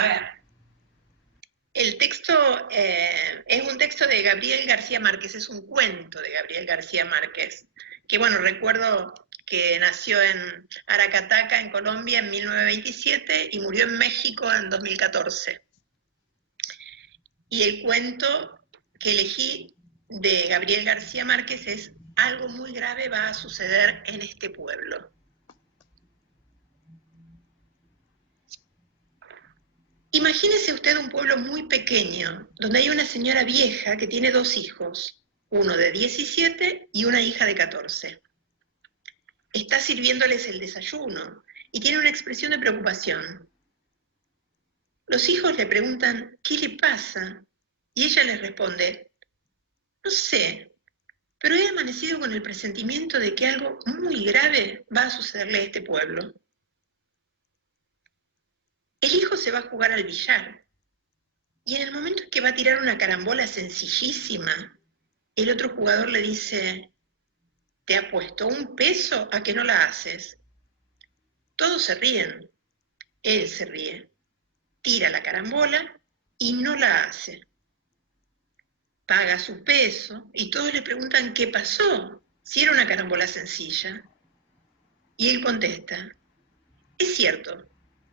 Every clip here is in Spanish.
A ver, el texto es un texto de Gabriel García Márquez, es un cuento de Gabriel García Márquez, que bueno, recuerdo que nació en Aracataca, en Colombia, en 1927 y murió en México en 2014. Y el cuento que elegí de Gabriel García Márquez es Algo muy grave va a suceder en este pueblo. Imagínese usted un pueblo muy pequeño, donde hay una señora vieja que tiene dos hijos, uno de 17 y una hija de 14. Está sirviéndoles el desayuno y tiene una expresión de preocupación. Los hijos le preguntan, ¿qué le pasa? Y ella les responde, no sé, pero he amanecido con el presentimiento de que algo muy grave va a sucederle a este pueblo. El hijo se va a jugar al billar y en el momento en que va a tirar una carambola sencillísima, el otro jugador le dice, te apuesto un peso a que no la haces. Todos se ríen, él se ríe, tira la carambola y no la hace. Paga su peso y todos le preguntan qué pasó, si era una carambola sencilla. Y él contesta, es cierto,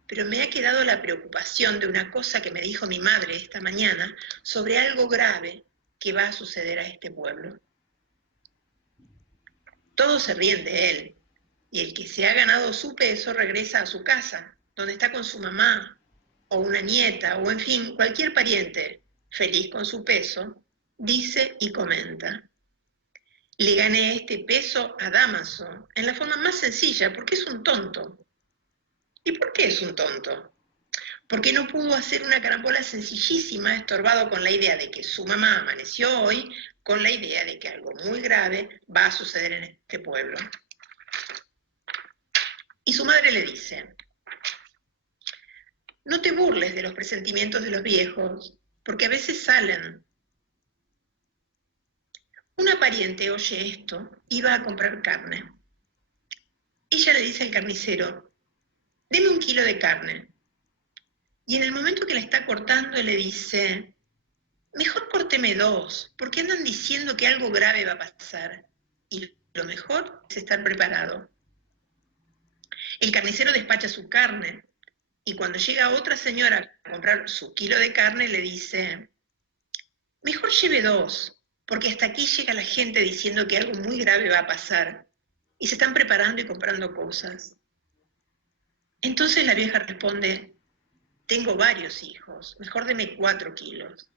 pero me ha quedado la preocupación de una cosa que me dijo mi madre esta mañana sobre algo grave que va a suceder a este pueblo. Todos se ríen de él, y el que se ha ganado su peso regresa a su casa, donde está con su mamá, o una nieta, o en fin, cualquier pariente, feliz con su peso, dice y comenta. Le gané este peso a Dámaso, en la forma más sencilla, porque es un tonto. ¿Y por qué es un tonto? Porque no pudo hacer una carambola sencillísima, estorbado con la idea de que su mamá amaneció hoy, con la idea de que algo muy grave va a suceder en este pueblo. Y su madre le dice, no te burles de los presentimientos de los viejos, porque a veces salen. Una pariente oye esto y va a comprar carne. Ella le dice al carnicero, deme 1 kilo de carne. Y en el momento que la está cortando le dice, mejor córteme 2, porque andan diciendo que algo grave va a pasar. Y lo mejor es estar preparado. El carnicero despacha su carne y cuando llega otra señora a comprar su kilo de carne le dice, mejor lleve 2, porque hasta aquí llega la gente diciendo que algo muy grave va a pasar y se están preparando y comprando cosas. Entonces la vieja responde, tengo varios hijos, mejor deme 4 kilos.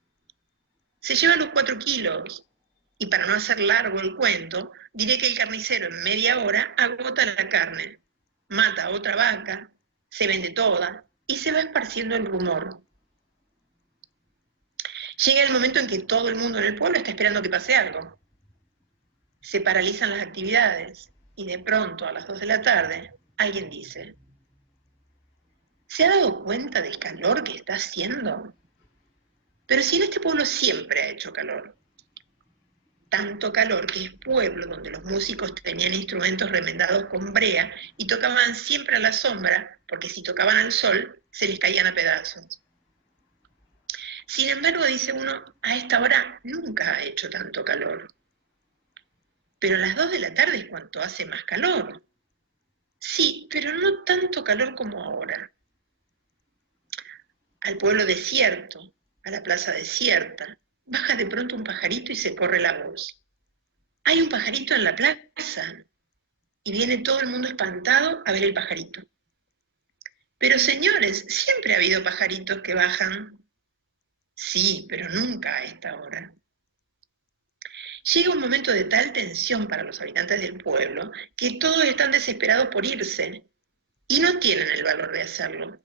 Se llevan los 4 kilos y para no hacer largo el cuento, diré que el carnicero en media hora agota la carne, mata a otra vaca, se vende toda y se va esparciendo el rumor. Llega el momento en que todo el mundo en el pueblo está esperando que pase algo. Se paralizan las actividades y de pronto a las 2 de la tarde alguien dice, ¿se ha dado cuenta del calor que está haciendo? Pero si en este pueblo siempre ha hecho calor. Tanto calor que es pueblo donde los músicos tenían instrumentos remendados con brea y tocaban siempre a la sombra, porque si tocaban al sol se les caían a pedazos. Sin embargo, dice uno, a esta hora nunca ha hecho tanto calor. Pero a las 2 de la tarde es cuanto hace más calor. Sí, pero no tanto calor como ahora. Al pueblo desierto, a la plaza desierta, baja de pronto un pajarito y se corre la voz. Hay un pajarito en la plaza. Y viene todo el mundo espantado a ver el pajarito. Pero señores, siempre ha habido pajaritos que bajan. Sí, pero nunca a esta hora. Llega un momento de tal tensión para los habitantes del pueblo que todos están desesperados por irse y no tienen el valor de hacerlo.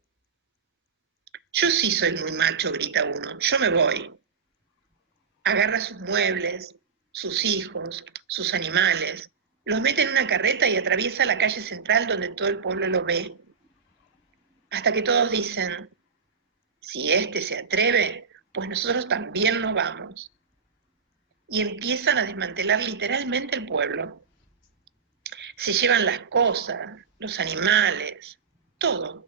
Yo sí soy muy macho, grita uno, yo me voy. Agarra sus muebles, sus hijos, sus animales, los mete en una carreta y atraviesa la calle central donde todo el pueblo lo ve. Hasta que todos dicen, si este se atreve, pues nosotros también nos vamos. Y empiezan a desmantelar literalmente el pueblo. Se llevan las cosas, los animales, todo.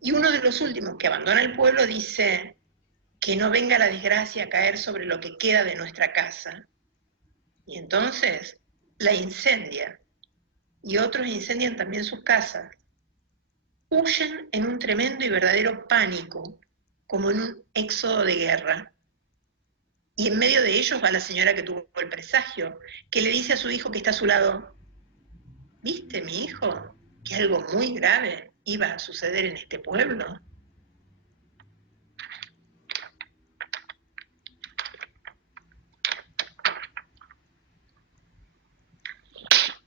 Y uno de los últimos que abandona el pueblo dice: que no venga la desgracia a caer sobre lo que queda de nuestra casa. Y entonces la incendia, y otros incendian también sus casas. Huyen en un tremendo y verdadero pánico, como en un éxodo de guerra. Y en medio de ellos va la señora que tuvo el presagio, que le dice a su hijo que está a su lado: ¿viste, mi hijo, que algo muy grave iba a suceder en este pueblo?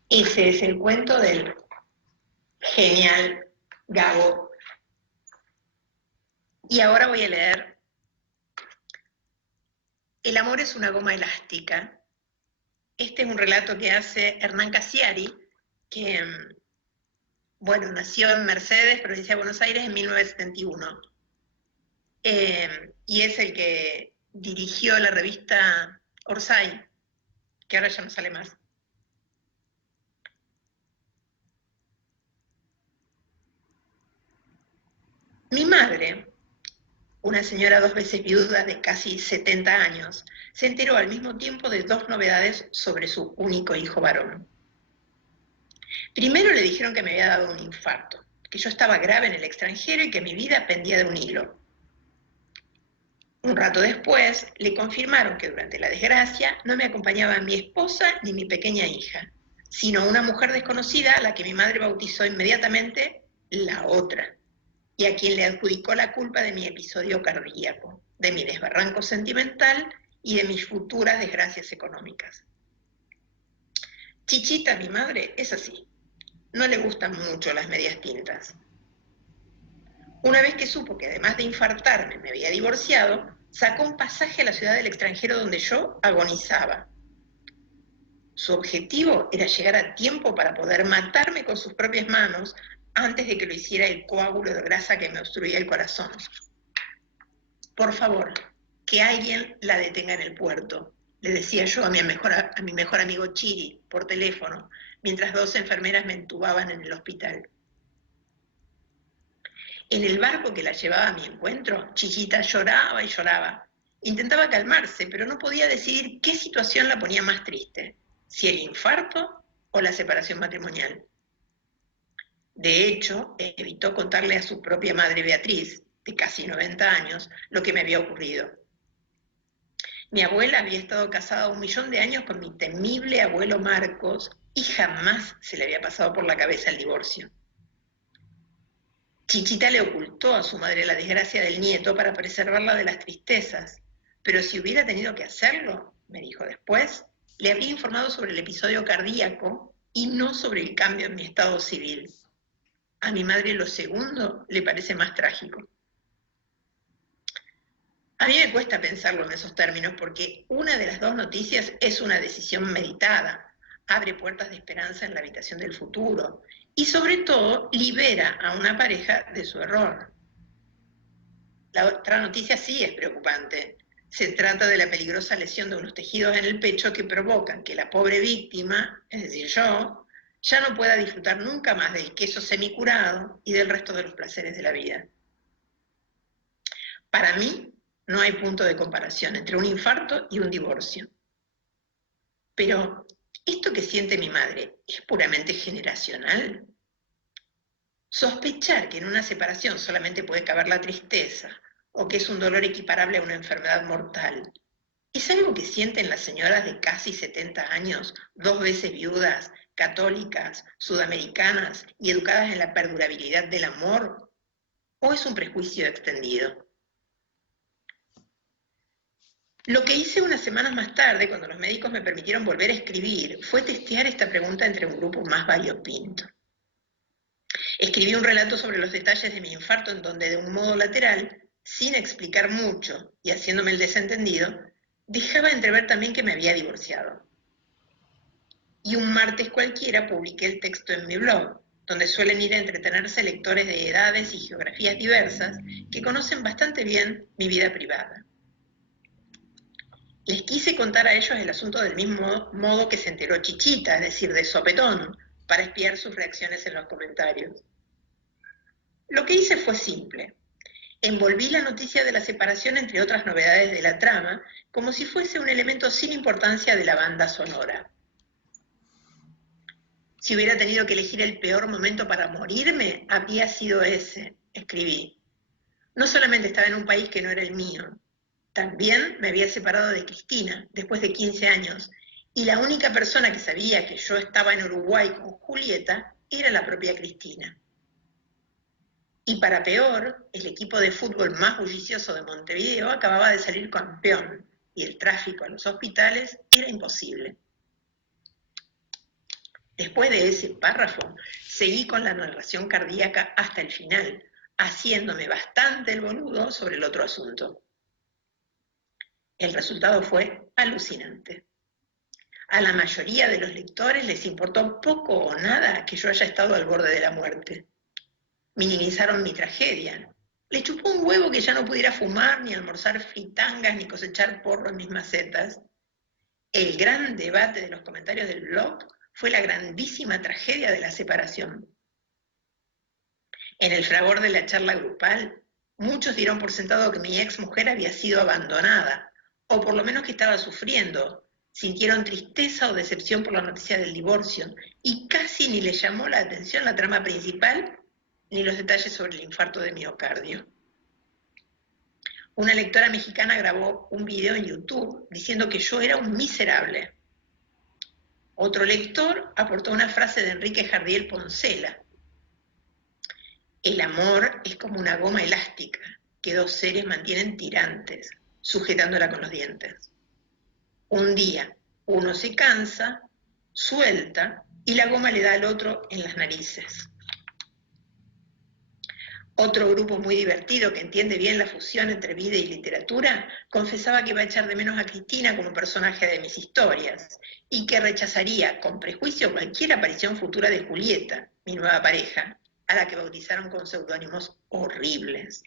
Ese es el cuento del genial Gabo. Y ahora voy a leer El amor es una goma elástica. Este es un relato que hace Hernán Cassiari, que, bueno, nació en Mercedes, provincia de Buenos Aires, en 1971. Y es el que dirigió la revista Orsay, que ahora ya no sale más. Mi madre, una señora 2 veces viuda de casi 70 años, se enteró al mismo tiempo de 2 novedades sobre su único hijo varón. Primero le dijeron que me había dado un infarto, que yo estaba grave en el extranjero y que mi vida pendía de un hilo. Un rato después le confirmaron que durante la desgracia no me acompañaba mi esposa ni mi pequeña hija, sino una mujer desconocida a la que mi madre bautizó inmediatamente la otra, y a quien le adjudicó la culpa de mi episodio cardíaco, de mi desbarranco sentimental y de mis futuras desgracias económicas. Chichita, mi madre, es así. No le gustan mucho las medias tintas. Una vez que supo que además de infartarme me había divorciado, sacó un pasaje a la ciudad del extranjero donde yo agonizaba. Su objetivo era llegar a tiempo para poder matarme con sus propias manos antes de que lo hiciera el coágulo de grasa que me obstruía el corazón. Por favor, que alguien la detenga en el puerto, le decía yo a mi mejor amigo Chiri por teléfono, mientras 2 enfermeras me entubaban en el hospital. En el barco que la llevaba a mi encuentro, Chichita lloraba y lloraba. Intentaba calmarse, pero no podía decidir qué situación la ponía más triste, si el infarto o la separación matrimonial. De hecho, evitó contarle a su propia madre Beatriz, de casi 90 años, lo que me había ocurrido. Mi abuela había estado casada 1 millón de años con mi temible abuelo Marcos y jamás se le había pasado por la cabeza el divorcio. Chichita le ocultó a su madre la desgracia del nieto para preservarla de las tristezas, pero si hubiera tenido que hacerlo, me dijo después, le habría informado sobre el episodio cardíaco y no sobre el cambio en mi estado civil. A mi madre lo segundo le parece más trágico. A mí me cuesta pensarlo en esos términos porque una de las 2 noticias es una decisión meditada, abre puertas de esperanza en la habitación del futuro y sobre todo libera a una pareja de su error. La otra noticia sí es preocupante. Se trata de la peligrosa lesión de unos tejidos en el pecho que provocan que la pobre víctima, es decir, yo, ya no pueda disfrutar nunca más del queso semicurado y del resto de los placeres de la vida. Para mí, no hay punto de comparación entre un infarto y un divorcio. Pero, ¿esto que siente mi madre es puramente generacional? Sospechar que en una separación solamente puede caber la tristeza o que es un dolor equiparable a una enfermedad mortal, ¿es algo que sienten las señoras de casi 70 años, 2 veces viudas, católicas, sudamericanas y educadas en la perdurabilidad del amor? ¿O es un prejuicio extendido? Lo que hice unas semanas más tarde, cuando los médicos me permitieron volver a escribir, fue testear esta pregunta entre un grupo más variopinto. Escribí un relato sobre los detalles de mi infarto en donde de un modo lateral, sin explicar mucho y haciéndome el desentendido, dejaba entrever también que me había divorciado. Y un martes cualquiera publiqué el texto en mi blog, donde suelen ir a entretenerse lectores de edades y geografías diversas que conocen bastante bien mi vida privada. Les quise contar a ellos el asunto del mismo modo que se enteró Chichita, es decir, de sopetón, para espiar sus reacciones en los comentarios. Lo que hice fue simple. Envolví la noticia de la separación, entre otras novedades de la trama, como si fuese un elemento sin importancia de la banda sonora. Si hubiera tenido que elegir el peor momento para morirme, habría sido ese, escribí. No solamente estaba en un país que no era el mío, también me había separado de Cristina después de 15 años, y la única persona que sabía que yo estaba en Uruguay con Julieta era la propia Cristina. Y para peor, el equipo de fútbol más bullicioso de Montevideo acababa de salir campeón, y el tráfico a los hospitales era imposible. Después de ese párrafo, seguí con la narración cardíaca hasta el final, haciéndome bastante el boludo sobre el otro asunto. El resultado fue alucinante. A la mayoría de los lectores les importó poco o nada que yo haya estado al borde de la muerte. Minimizaron mi tragedia. Les chupó un huevo que ya no pudiera fumar, ni almorzar fritangas, ni cosechar porro en mis macetas. El gran debate de los comentarios del blog fue la grandísima tragedia de la separación. En el fragor de la charla grupal, muchos dieron por sentado que mi ex mujer había sido abandonada, o por lo menos que estaba sufriendo. Sintieron tristeza o decepción por la noticia del divorcio, y casi ni les llamó la atención la trama principal, ni los detalles sobre el infarto de miocardio. Una lectora mexicana grabó un video en YouTube diciendo que yo era un miserable. Otro lector aportó una frase de Enrique Jardiel Poncela. El amor es como una goma elástica que dos seres mantienen tirantes, sujetándola con los dientes. Un día uno se cansa, suelta, y la goma le da al otro en las narices. Otro grupo muy divertido que entiende bien la fusión entre vida y literatura confesaba que iba a echar de menos a Cristina como personaje de mis historias y que rechazaría con prejuicio cualquier aparición futura de Julieta, mi nueva pareja, a la que bautizaron con seudónimos horribles.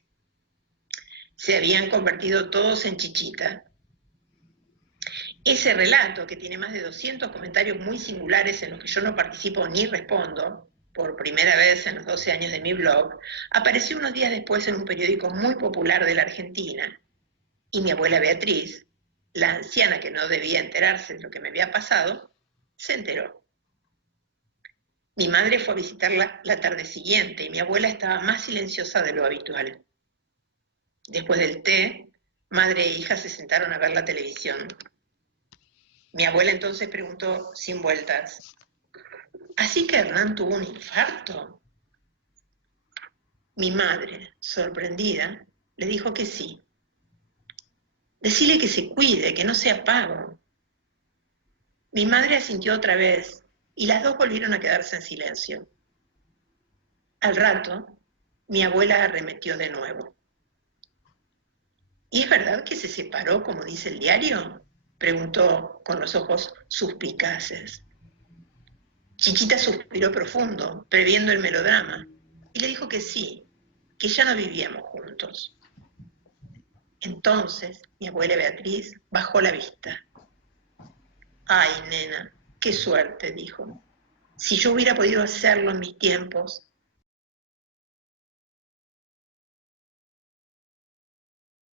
Se habían convertido todos en Chichita. Ese relato, que tiene más de 200 comentarios muy singulares en los que yo no participo ni respondo, por primera vez en los 12 años de mi blog, apareció unos días después en un periódico muy popular de la Argentina, y mi abuela Beatriz, la anciana que no debía enterarse de lo que me había pasado, se enteró. Mi madre fue a visitarla la tarde siguiente y mi abuela estaba más silenciosa de lo habitual. Después del té, madre e hija se sentaron a ver la televisión. Mi abuela entonces preguntó sin vueltas, ¿así que Hernán tuvo un infarto? Mi madre, sorprendida, le dijo que sí. Decile que se cuide, que no sea pago. Mi madre asintió otra vez y las dos volvieron a quedarse en silencio. Al rato, mi abuela arremetió de nuevo. ¿Y es verdad que se separó, como dice el diario?, preguntó con los ojos suspicaces. Chichita suspiró profundo, previendo el melodrama, y le dijo que sí, que ya no vivíamos juntos. Entonces, mi abuela Beatriz bajó la vista. Ay, nena, qué suerte, dijo. Si yo hubiera podido hacerlo en mis tiempos,